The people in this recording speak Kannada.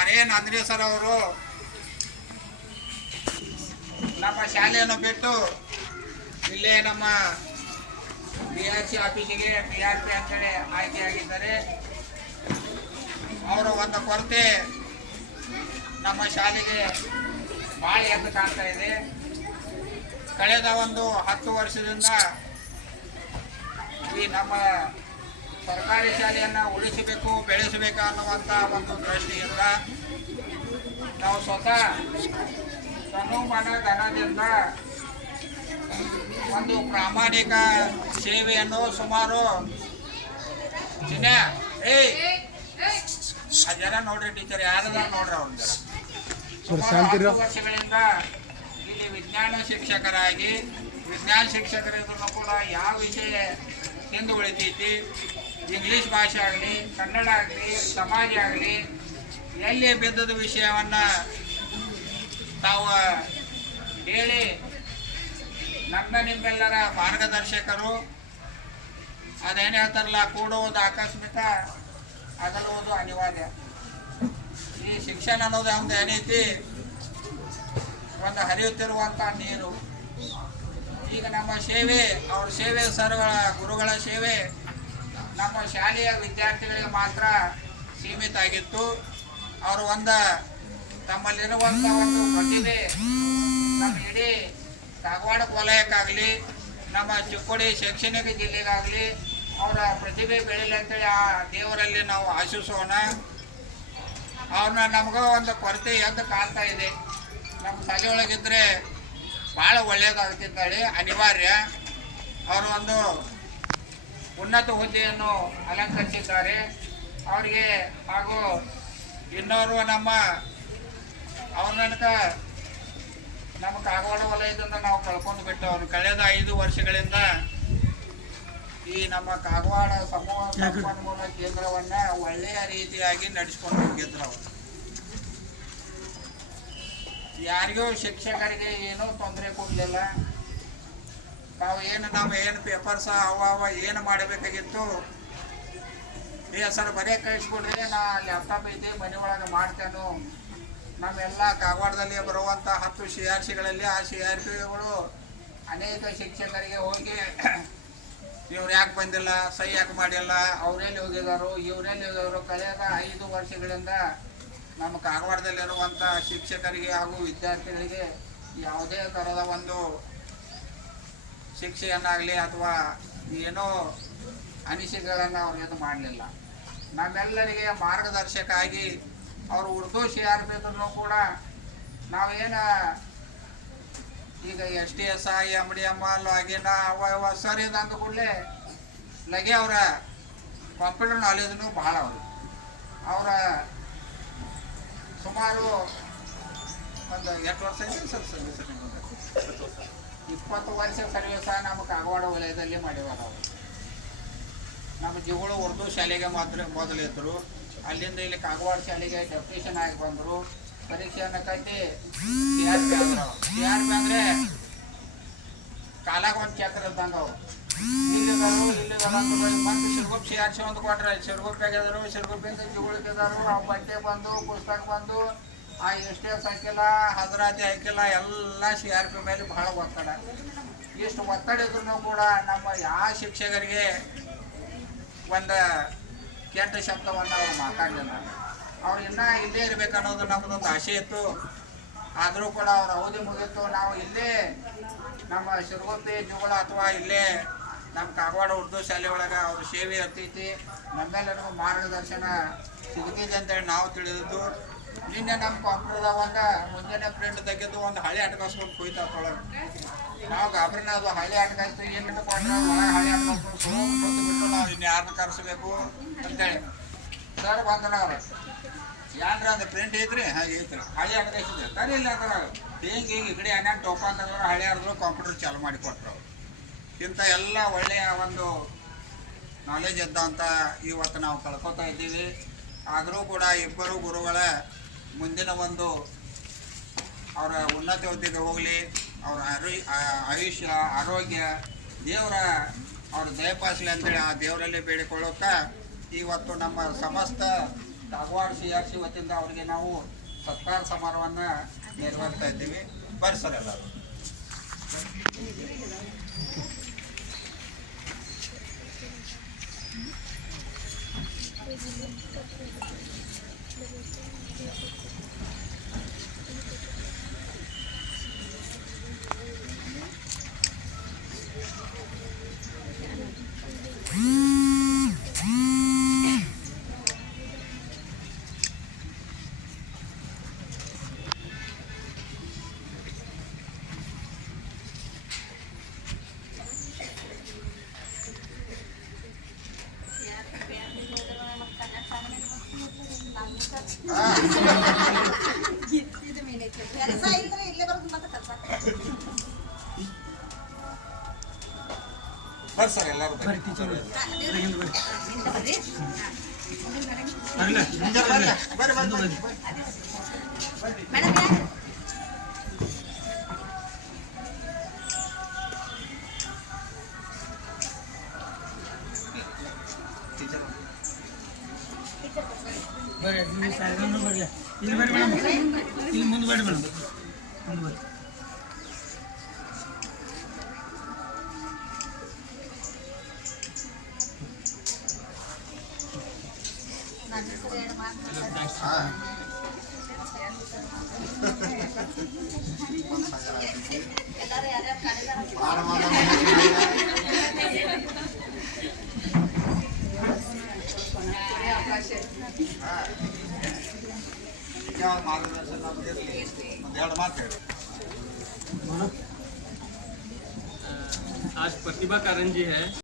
ಆರ್ಯನ್ ಅಂದ್ರೇ ಸರ್ ಅವರು ನಮ್ಮ ಶಾಲೆಯನ್ನು ಬಿಟ್ಟು ಇಲ್ಲೇ ನಮ್ಮ BRC ಆಫೀಸಿಗೆ PRP ಅಂತೇಳಿ ಆಯ್ಕೆಯಾಗಿದ್ದಾರೆ. ಅವರ ಒಂದು ಕೊರತೆ ನಮ್ಮ ಶಾಲೆಗೆ ಭಾಳ ಎದ್ದು ಕಾಣ್ತಾ ಇದೆ. ಕಳೆದ ಒಂದು 10 ವರ್ಷದಿಂದ ಈ ನಮ್ಮ ಸರ್ಕಾರಿ ಶಾಲೆಯನ್ನು ಉಳಿಸಬೇಕು, ಬೆಳೆಸಬೇಕು ಅನ್ನುವಂಥ ಒಂದು ದೃಷ್ಟಿಯಿಂದ ನಾವು ಸ್ವತಃ ತನುಮನ ಧನದಿಂದ ಒಂದು ಪ್ರಾಮಾಣಿಕ ಸೇವೆಯನ್ನು ಸುಮಾರು ಜನ ನೋಡ್ರಿ ಟೀಚರ್ ಯಾರದ ನೋಡ್ರಿ ಅವ್ರ ಸುಮಾರು 10 ವರ್ಷಗಳಿಂದ ಇಲ್ಲಿ ವಿಜ್ಞಾನ ಶಿಕ್ಷಕರಾಗಿ ವಿಜ್ಞಾನ ಶಿಕ್ಷಕರಿದ್ರು ಕೂಡ ಯಾವ ವಿಷಯ ಹಿಂದೆ ಉಳಿತೈತಿ, ಇಂಗ್ಲೀಷ್ ಭಾಷೆ ಆಗಲಿ, ಕನ್ನಡ ಆಗಲಿ, ಸಮಾಜ ಆಗಲಿ, ಎಲ್ಲಿ ಬಿದ್ದದ ವಿಷಯವನ್ನು ತಾವು ಹೇಳಿ ನಿಮ್ಮೆಲ್ಲರ ಮಾರ್ಗದರ್ಶಕರು. ಅದೇನು ಹೇಳ್ತಾರಲ್ಲ, ಕೂಡುವುದು ಆಕಸ್ಮಿಕ, ಅಗಲುವುದು ಅನಿವಾರ್ಯ. ಈ ಶಿಕ್ಷಣ ಅನ್ನೋದು ಒಂದು ಏನೈತಿ, ಒಂದು ಹರಿಯುತ್ತಿರುವಂಥ ನೀರು. ಈಗ ನಮ್ಮ ಸೇವೆ, ಅವ್ರ ಸೇವೆ ಸರ್ಗಳ ಗುರುಗಳ ಸೇವೆ ನಮ್ಮ ಶಾಲೆಯ ವಿದ್ಯಾರ್ಥಿಗಳಿಗೆ ಮಾತ್ರ ಸೀಮಿತ ಆಗಿತ್ತು. ಅವರು ತಮ್ಮಲ್ಲಿರುವಂಥ ಒಂದು ಪ್ರತಿಭೆ ನಮ್ಮ ಇಡೀ ಕಾಗವಾಡ ವಲಯಕ್ಕಾಗಲಿ, ನಮ್ಮ ಚಿಕ್ಕೋಡಿ ಶೈಕ್ಷಣಿಕ ಜಿಲ್ಲೆಗಾಗಲಿ ಅವರ ಪ್ರತಿಭೆ ಬೆಳೀಲಿ ಅಂತೇಳಿ ಆ ದೇವರಲ್ಲಿ ನಾವು ಆಶಿಸೋಣ. ಅವ್ರನ್ನ ನಮಗೂ ಒಂದು ಕೊರತೆ ಎದ್ದು ಕಾಣ್ತಾ ಇದೆ. ನಮ್ಮ ಶಾಲೆಯೊಳಗಿದ್ರೆ ಭಾಳ ಒಳ್ಳೆಯದಾಗ್ತಿದ್ದಾಳೆ, ಅನಿವಾರ್ಯ. ಅವರು ಒಂದು ಉನ್ನತ ಹುದ್ದೆಯನ್ನು ಅಲಂಕರಿಸಿದ್ದಾರೆ. ಅವರಿಗೆ ಹಾಗೂ ಇನ್ನೋರ್ವ ಅವ್ರ ನನಕ ನಮ್ಮ ಕಾಗವಾಡ ವಲಯದಿಂದ ನಾವು ಕಳ್ಕೊಂಡು ಬಿಟ್ಟು ಅವರು ಕಳೆದ 5 ವರ್ಷಗಳಿಂದ ಈ ನಮ್ಮ ಕಾಗವಾಡ ಸಮೂಹ ಸಂಪನ್ಮೂಲ ಕೇಂದ್ರವನ್ನು ಒಳ್ಳೆಯ ರೀತಿಯಾಗಿ ನಡೆಸ್ಕೊಂಡು ಹೋಗಿದ್ರು. ಅವರು ಯಾರಿಗೂ ಶಿಕ್ಷಕರಿಗೆ ಏನೂ ತೊಂದರೆ ಕೊಡಲಿಲ್ಲ. ತಾವು ಏನು ಪೇಪರ್ಸ ಅವ ಏನು ಮಾಡಬೇಕಾಗಿತ್ತು, ಸರ್ ಬರೀ ಕಳಿಸ್ಕೊಡ್ರಿ, ನಾ ಲ್ಯಾಪ್ಟಾಪ್ ಐತಿ ಮನೆ ಒಳಗೆ ಮಾಡ್ತೇನೆ. ನಮ್ಮೆಲ್ಲ ಕಾಗವಾಡದಲ್ಲಿ ಬರುವಂಥ 10 CRCಗಳಲ್ಲಿ ಆ CRPಗಳು ಅನೇಕ ಶಿಕ್ಷಕರಿಗೆ ಹೋಗಿ ಇವ್ರು ಯಾಕೆ ಬಂದಿಲ್ಲ, ಸಹಿ ಯಾಕೆ ಮಾಡಿಲ್ಲ, ಅವರೆಲ್ಲಿ ಹೋಗಿದ್ದಾರೋ, ಇವರೆಲ್ಲಿ ಹೋಗಿದ್ದಾರೋ. ಕಳೆದ 5 ವರ್ಷಗಳಿಂದ ನಮ್ಮ ಕಾಗವಾಡದಲ್ಲಿರುವಂಥ ಶಿಕ್ಷಕರಿಗೆ ಹಾಗೂ ವಿದ್ಯಾರ್ಥಿಗಳಿಗೆ ಯಾವುದೇ ಥರದ ಒಂದು ಶಿಕ್ಷೆಯನ್ನಾಗಲಿ ಅಥವಾ ಏನೋ ಅನಿಸಿಕೆಗಳನ್ನು ಅವ್ರಿಗೆ ಮಾಡಲಿಲ್ಲ. ನಮ್ಮೆಲ್ಲರಿಗೆ ಮಾರ್ಗದರ್ಶಕ ಆಗಿ ಅವರು ಉರ್ದು CRP ಇದ್ರೂ ಕೂಡ ನಾವೇನು ಈಗ STSI MDM ಲಾಗಿನ ಅವ ಸರ್ ಇದು ಅಂದ ಕೂಡಲೇ ಲಗೆ ಅವರ ಕಂಪ್ಯೂಟರ್ ನಾಲೆಜ್ನು ಭಾಳ ಅವರ ಸುಮಾರು ಒಂದು 8 ವರ್ಷ ಸರ್ ಸರ್ವಿಸ್ 20 ವರ್ಷ ಸರ್ವಿಸ ನಮ್ಮ ಕಾಗವಾಡ ವಲಯದಲ್ಲಿ ಮಾಡಿದ್ದಾರೆ. ಅವರು ನಮ್ಮ ಜಿಗಳು ಉರ್ದು ಶಾಲೆಗೆ ಮಾತ್ರ ಮೊದಲಿದ್ದರು. ಅಲ್ಲಿಂದ ಇಲ್ಲಿ ಕಾಗವಾಡ ಶಾಲೆಗೆ ಡೆಪ್ಯುಟೇಷನ್ ಆಗಿ ಬಂದರು. ಪರೀಕ್ಷೆಯನ್ನು ಕಟ್ಟಿ CRP ಆದ್ರು. CRP ಅಂದರೆ ಕಾಲಾಗ ಒಂದು ಚಕ್ರ ಇದ್ದಂಗೆ. ಅವರು ಇಲ್ಲಿದ್ದಾರೆ ಬಂದು ಶಿರ್ಗುಪ್ CRC ಒಂದು ಕೊಟ್ರೆ ಶಿರ್ಗುಪ್ಪಾಗಿದ್ರು. ಶಿರ್ಗುಪ್ಪಿಂದ ಜಿಗಳಿದ್ದಾರು. ಆ ಬಟ್ಟೆ ಬಂದು, ಪುಸ್ತಕ ಬಂದು, ಆ STS ಹಾಕಿಲ್ಲ, ಹಜರಾತಿ ಹಾಕಿಲ್ಲ, ಎಲ್ಲ CRP ಮೇಲೆ ಬಹಳ ಒತ್ತಡ. ಇಷ್ಟು ಒತ್ತಡ ಇದ್ರೂ ಕೂಡ ನಮ್ಮ ಯಾವ ಶಿಕ್ಷಕರಿಗೆ ಒಂದು ಕೆಟ್ಟ ಶಬ್ದವನ್ನು ಅವ್ರು ಮಾತಾಡಲಿಲ್ಲ. ಅವ್ರು ಇನ್ನೂ ಇಲ್ಲೇ ಇರಬೇಕು ಅನ್ನೋದು ನಮ್ಮದೊಂದು ಆಸೆ ಇತ್ತು. ಆದರೂ ಕೂಡ ಅವ್ರ ಅವಧಿ ಮುಗಿತು. ನಾವು ಇಲ್ಲೇ ನಮ್ಮ ಶಿರಗುಪ್ಪಿ ಜುಗಳ ಅಥವಾ ಇಲ್ಲೇ ನಮ್ಮ ಕಾಗವಾಡ ಉರ್ದು ಶಾಲೆ ಒಳಗೆ ಅವ್ರ ಸೇವೆ ಇರ್ತೈತಿ. ನಮ್ಮೆಲ್ಲರಿಗೂ ಮಾರ್ಗದರ್ಶನ ಸಿಗ್ತೈತೆ ಅಂತೇಳಿ ನಾವು ತಿಳಿದಿದ್ದು. ನಿನ್ನೆ ನಮ್ಮ ಕಂಪ್ಯೂಟರ್ದಾಗ ಮುಂಜಾನೆ ಪ್ರಿಂಟ್ ತೆಗೆದು ಒಂದು ಹಳೆ ಅಟ್ಕಾಸ್ಕೊಂಡು ಕೊಯ್ತಾತೊಳಗೆ. ನಾವು ಗಾಬರಿನ ಅದು ಹಳೆ ಅಟ್ಕಾಯ್ತು ಏನು ಇಟ್ಕೊಂಡ್ರೆ ಒಳಗೆ ಹಳೆ ಅಟ್ಕಾಸ್ಕೊಂಡು ಬಿಟ್ಟು ನಾವು ಇನ್ನು ಯಾರನ್ನ ಕರೆಸಬೇಕು ಅಂತೇಳಿ ಸರ್ ಬಂದ್ರೆ ಅವ್ರು ಯಾನ್ರ ಅದು ಪ್ರಿಂಟ್ ಐತ್ರಿ ಹಾಗೆ ಐತ್ರಿ ಹಳೆ ಅಟ್ಕಾಯಿಸಿದ್ರೆ ಸರಿ ಇಲ್ಲ ಅಂದ್ರೆ ಹಿಂಗೆ ಈ ಕಡೆ ಏನೇನು ಟೋಪನ್ ತಂದ್ರೆ ಹಳೆ ಆಡಿದ್ರು ಕಂಪ್ಯೂಟರ್ ಚಾಲು ಮಾಡಿ ಕೊಟ್ಟರು. ಅವ್ರು ಇಂಥ ಎಲ್ಲ ಒಳ್ಳೆಯ ಒಂದು ನಾಲೆಜ್ ಇದ್ದಂಥ ಇವತ್ತು ನಾವು ಕಳ್ಕೊತಾ ಇದ್ದೀವಿ. ಆದರೂ ಕೂಡ ಇಬ್ಬರು ಗುರುಗಳ ಮುಂದಿನ ಒಂದು ಅವರ ಉನ್ನತ ಹುದ್ದೆಗೆ ಹೋಗಲಿ, ಅವರ ಆಯುಷ್ಯ ಆರೋಗ್ಯ ದೇವರ ಅವ್ರ ದಯಪಾಸಲಿ ಅಂತೇಳಿ ಆ ದೇವರಲ್ಲಿ ಬೇಡಿಕೊಳ್ಳೋಕೆ ಇವತ್ತು ನಮ್ಮ ಸಮಸ್ತ ಕಾಗವಾಡ CRC ವತಿಯಿಂದ ಅವರಿಗೆ ನಾವು ಸತ್ಕಾರ ಸಮಾರಂಭವನ್ನು ನೆರವೇರ್ತಾ ಇದ್ದೀವಿ. ಬರ್ರಿ ಸರ್ ಎಲ್ಲರೂ. ಬರ್ರಿ ಸರ್ ಎಲ್ಲರೂ ಬರ್ರಿ. ಇಲ್ಲಿ ಬರ್ರಿ ಮೇಡಮ್, ಇಲ್ಲಿ ಮುಂದೆ ಬರ್ರಿ ಮೇಡಮ್, ಮುಂದೆ ಬರ್ರಿ. ಮಾರ್ಗದರ್ಶನ ಒಂದೆರಡು ಮಾತು ಹೇಳಿ. आज प्रतिभा कारण जी है।